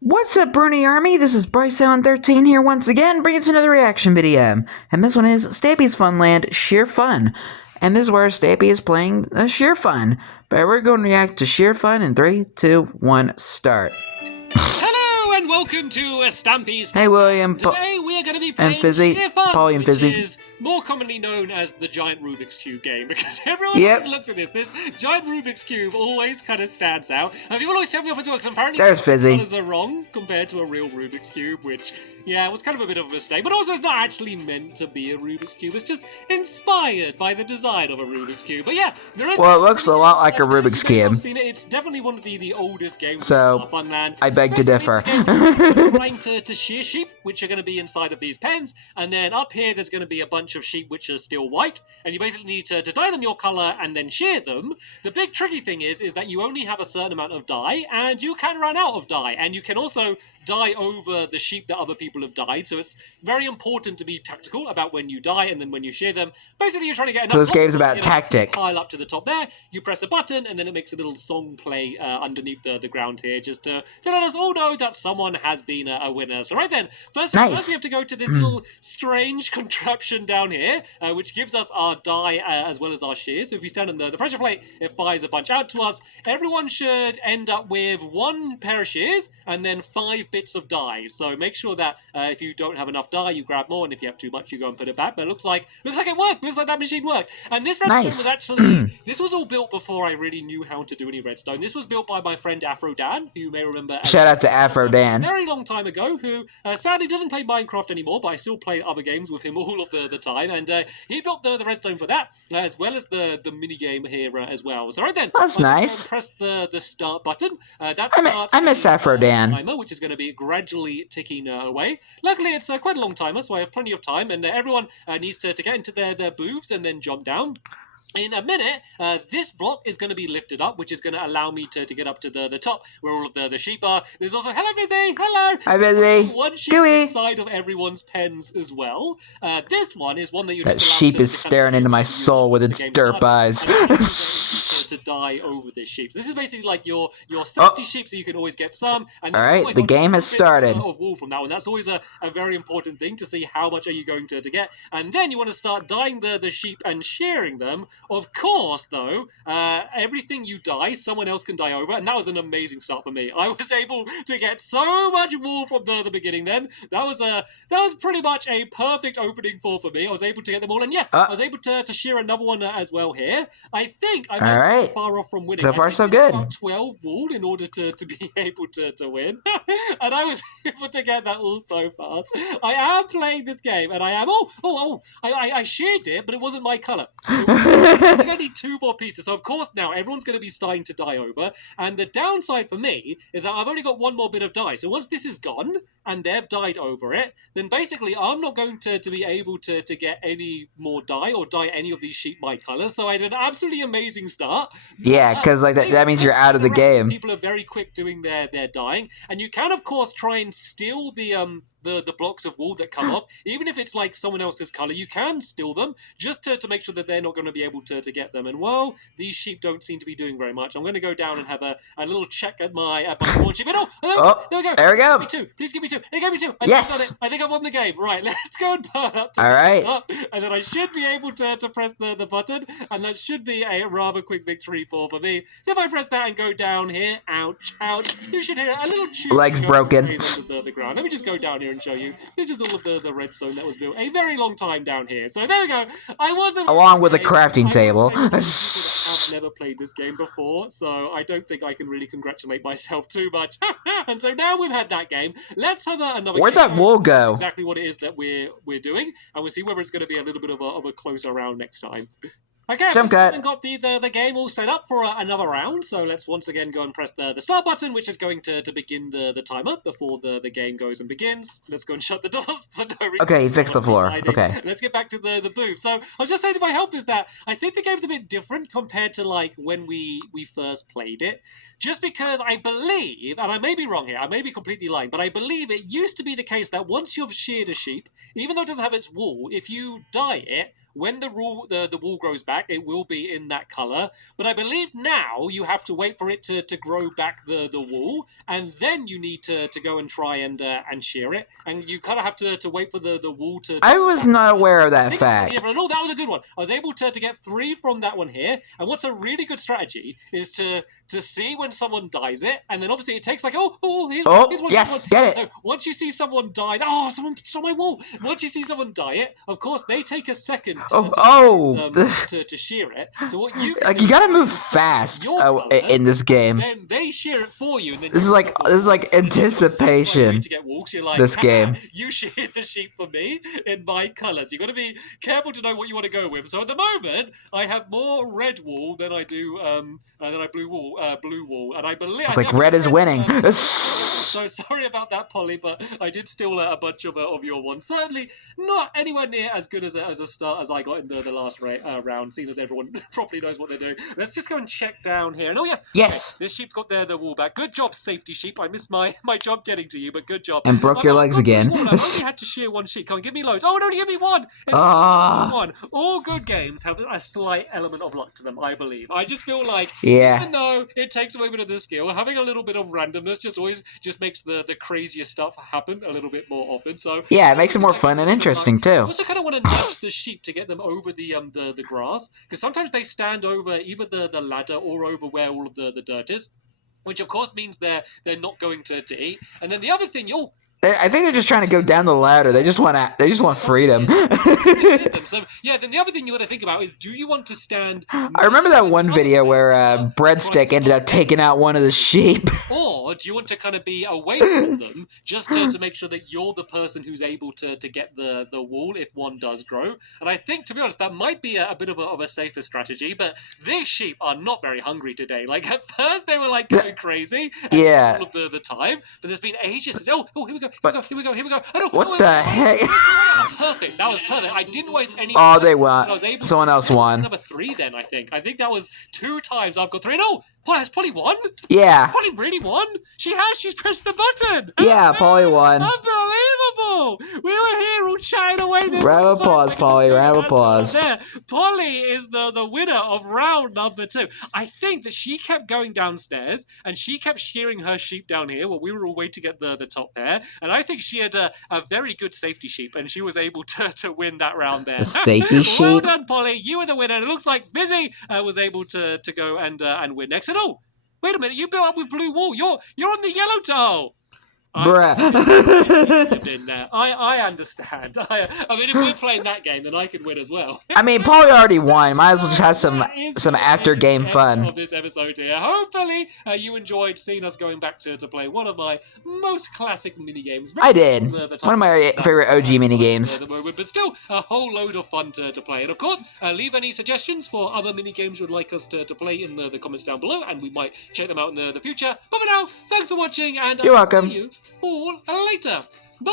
What's up, Brony Army? This is BryceAllen13 here once again, bringing us another reaction video. And this one is Stampy's Funland, Shear Fun. And this is where Stampy is playing Shear Fun. But we're going to react to Shear Fun in 3, 2, 1, start. Hello and welcome to Stampy's. Hey, William. Today we are going to be playing Fizzy, Shear Fun, Polly and which Fizzy. is more commonly known as the giant Rubik's Cube game, because everyone always looks at this giant Rubik's Cube always kind of stands out. And people always tell me off as well, because apparently There's Fizzy. the colors are wrong compared to a real Rubik's Cube, which, yeah, was kind of a bit of a mistake. But also it's not actually meant to be a Rubik's Cube, it's just inspired by the design of a Rubik's Cube. But yeah, there is... Well, it looks a lot like a Rubik's Cube. Seen it. It's definitely one of the oldest games so, in Funland. I beg to differ. Trying to shear sheep, which are going to be inside of these pens, and then up here there's going to be a bunch of sheep which are still white, and you basically need to dye them your colour and then shear them. The big tricky thing is that you only have a certain amount of dye, and you can run out of dye, and you can also dye over the sheep that other people have dyed, so it's very important to be tactical about when you dye and then when you shear them. Basically, you're trying to get enough... So this game's about tactic. Pile up to the top there, you press a button, and then it makes a little song play underneath the ground here, just to let us all know that someone has been a winner. So right then, first we have to go to this little strange contraption down here, which gives us our dye as well as our shears. So if we stand on the pressure plate, it fires a bunch out to us. Everyone should end up with 1 pair of shears and then 5 bits of dye. So make sure that if you don't have enough dye, you grab more, and if you have too much, you go and put it back. But it looks like it worked. Looks like that machine worked. And this redstone was actually this was all built before I really knew how to do any redstone. This was built by my friend Afro Dan, who you may remember. Shout out to Afro Dan. A very long time ago, who sadly doesn't play Minecraft anymore, but I still play other games with him all of the time. And he built the redstone for that, as well as the mini game here as well. So right then, that's nice. Press the start button. I miss Afro Dan. Timer, which is going to be gradually ticking away. Luckily, it's quite a long timer, so I have plenty of time, and everyone needs to get into their booths and then jump down. In a minute, this block is going to be lifted up, which is going to allow me to get up to the top, where all of the sheep are. There's also... Hello, Fizzy! Hello! Hi, Fizzy! One sheep inside of everyone's pens as well. This one is one that you're that sheep is staring into my soul with its derp eyes. to die over this sheep. So this is basically like your safety sheep, so you can always get some. And alright, the game has started. Of wool from that one. That's always a very important thing, to see how much are you going to get. And then you want to start dyeing the sheep and shearing them. Of course, though, everything you dye, someone else can dye over, and that was an amazing start for me. I was able to get so much wool from the beginning then. That was pretty much a perfect opening for me. I was able to get them all, and yes, I was able to shear another one as well here. I think I'm far off from winning. So far, so good. About 12 wool in order to be able to win, and I was able to get that all so fast. I am playing this game, and I am... I sheared it, but it wasn't my colour. I think I need 2 more pieces. So of course now everyone's going to be starting to dye over. And the downside for me is that I've only got 1 more bit of dye. So once this is gone and they've dyed over it, then basically I'm not going to be able to get any more dye or dye any of these sheep my colours. So I had an absolutely amazing start. Yeah, because like that means you're out of the game. People are very quick doing their dyeing. And you can of course try and steal the blocks of wool that come off. Even if it's like someone else's colour, you can steal them, just to make sure that they're not going to be able to get them. And while these sheep don't seem to be doing very much, I'm going to go down and have a little check at my spawn sheep. And there we go. There we go. Give me 2. Please give me 2. They gave me 2. Yes. I think I won the game. Right, let's go and burn up to the top. And then I should be able to press the button, and that should be a rather quick victory for me. So if I press that and go down here, ouch, you should hear a little tune. Legs broken. The ground. Let me just go down here and show you. This is all of the redstone that was built a very long time down here. So there we go. I was the along with a crafting table. I've never played this game before, so I don't think I can really congratulate myself too much. And so now we've had that game. Let's have another. Where'd that wool go? Exactly what it is that we're doing, and we'll see whether it's going to be a little bit of a closer round next time. Okay, Jump cut. I've got the game all set up for another round, so let's once again go and press the start button, which is going to begin the timer before the game goes and begins. Let's go and shut the doors for no reason. Okay, fix the floor. Okay. Let's get back to the booth. So I was just saying to my helpers that I think the game's a bit different compared to like when we first played it, just because I believe, and I may be wrong here, I may be completely lying, but I believe it used to be the case that once you've sheared a sheep, even though it doesn't have its wool, if you dye it, when the wool grows back, it will be in that color. But I believe now you have to wait for it to grow back the wool, and then you need to go and try and shear it, and you kind of have to wait for the wool to. I was not aware of that fact. No, that was a good one. I was able to get 3 from that one here, and what's a really good strategy is to see when someone dyes it, and then obviously it takes like here's one, yes, get it. So once you see someone dye, someone stole my wool. Once you see someone dye it, of course they take a second to shear it. So what you you gotta move fast in this game. Then they shear it for you. And then this is like anticipation. To get wool, so you're like, this game. You sheared the sheep for me in my colours. You got to be careful to know what you want to go with. So at the moment, I have more red wool than I do blue wool, and I believe it's like red is winning. So sorry about that, Polly, but I did steal a bunch of your ones. Certainly not anywhere near as good as a start as I got in the last round, seeing as everyone properly knows what they're doing. Let's just go and check down here. And yes. Okay, this sheep's got the wool back. Good job, safety sheep. I missed my job getting to you, but good job. And broke your legs again. I only had to shear 1 sheep. Come on, give me loads. Oh, no, give me 1. One. All good games have a slight element of luck to them, I believe. I just feel like, even though it takes away a bit of the skill, having a little bit of randomness just makes the craziest stuff happen a little bit more often. So it makes it more fun and interesting too. I also kind of want to nudge the sheep to get them over the grass, because sometimes they stand over either the ladder or over where all of the dirt is, which of course means they're not going to eat. And then the other thing I think they're just trying to go down the ladder. They just want freedom. So then the other thing you got to think about is, do you want to stand? I remember that one video where Breadstick ended up taking out one of the sheep. Or do you want to kind of be away from them, just to make sure that you're the person who's able to get the wool if one does grow? And I think, to be honest, that might be a bit of a safer strategy. But these sheep are not very hungry today. Like at first they were like going crazy, all of the time. But there's been ages. Here we go. Here we go. What the heck? Perfect. That was perfect. I didn't waste any. Oh, they won. Someone else won. Number 3 then, I think. I think that was 2 times I've got 3. No! Has Polly won? Yeah. Polly really won? She has. She's pressed the button. Yeah, Polly won. Unbelievable. We were here all chatting away this round of applause, Polly. Round of applause. Polly is the winner of round number 2. I think that she kept going downstairs and she kept shearing her sheep down here while we were all waiting to get the top pair. And I think she had a very good safety sheep, and she was able to win that round there. Safety sheep? Well done, Polly. You were the winner. And it looks like Vizzy was able to go and win next. And wait a minute, you built up with blue wool. You're on the yellow tile. Bruh. I understand. I mean, if we're playing that game, then I can win as well. I mean, Polly already won. Might as well just have some after-game fun. Of this episode here. Hopefully, you enjoyed seeing us going back to play one of my most classic minigames. I did. One of my favorite OG minigames. But still, a whole load of fun to play. And of course, leave any suggestions for other minigames you'd like us to play in the comments down below, and we might check them out in the future. But for now, thanks for watching, and you're welcome. See you all later. Bye!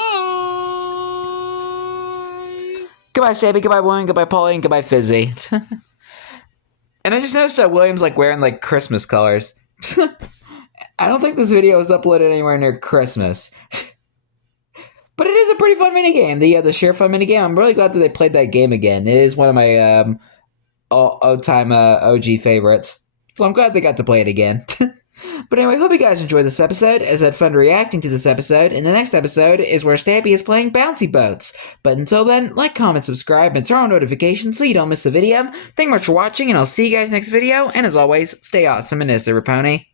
Goodbye, Stampy, goodbye, William, goodbye, Polly, and goodbye, Fizzy. And I just noticed that William's wearing Christmas colors. I don't think this video was uploaded anywhere near Christmas. But it is a pretty fun minigame, the Shear Fun minigame. I'm really glad that they played that game again. It is one of my all-time OG favorites. So I'm glad they got to play it again. But anyway, hope you guys enjoyed this episode, as I had fun reacting to this episode, and the next episode is where Stampy is playing Bouncy Boats. But until then, like, comment, subscribe, and turn on notifications so you don't miss the video. Thank you much for watching, and I'll see you guys next video, and as always, stay awesome and this, Pony.